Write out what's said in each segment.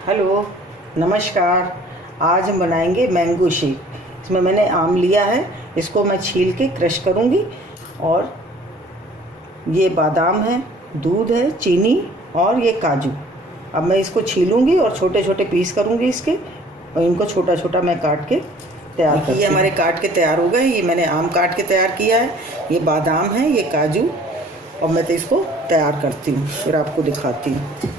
Hello, नमस्कार। आज हम बनाएंगे मैंगो शेक। इसमें मैंने आम लिया है, इसको मैं छील के क्रश करूँगी। और ये बादाम है, दूध है, चीनी और ये काजू। अब मैं इसको छीलूँगी और छोटे छोटे पीस करूँगी इसके, और इनको छोटा छोटा मैं काट के तैयार करती हूँ। ये हमारे काट के तैयार हो गए। ये मैंने आम काट के तैयार किया है, ये बादाम है, ये काजू। और मैं तो इसको तैयार करती हूँ, फिर आपको दिखाती हूँ।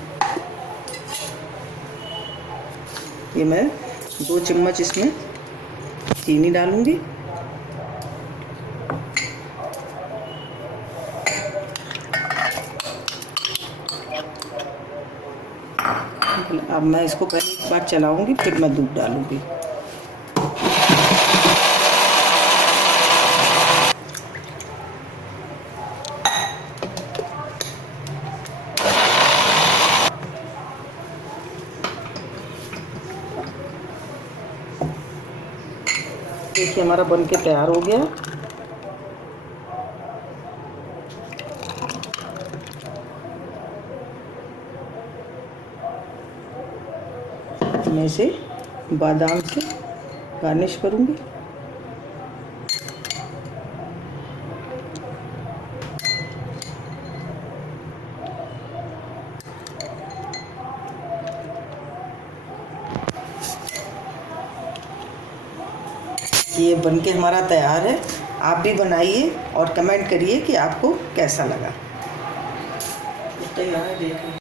ये मैं 2 चम्मच इसमें चीनी डालूंगी। अब मैं इसको पहले एक बार चलाऊंगी, फिर मैं दूध डालूंगी। देखिए हमारा बन के तैयार हो गया। मैं इसे बादाम से गार्निश करूंगी। ये बनके हमारा तैयार है। आप भी बनाइए और कमेंट करिए कि आपको कैसा लगा। तैयार है, देखिए।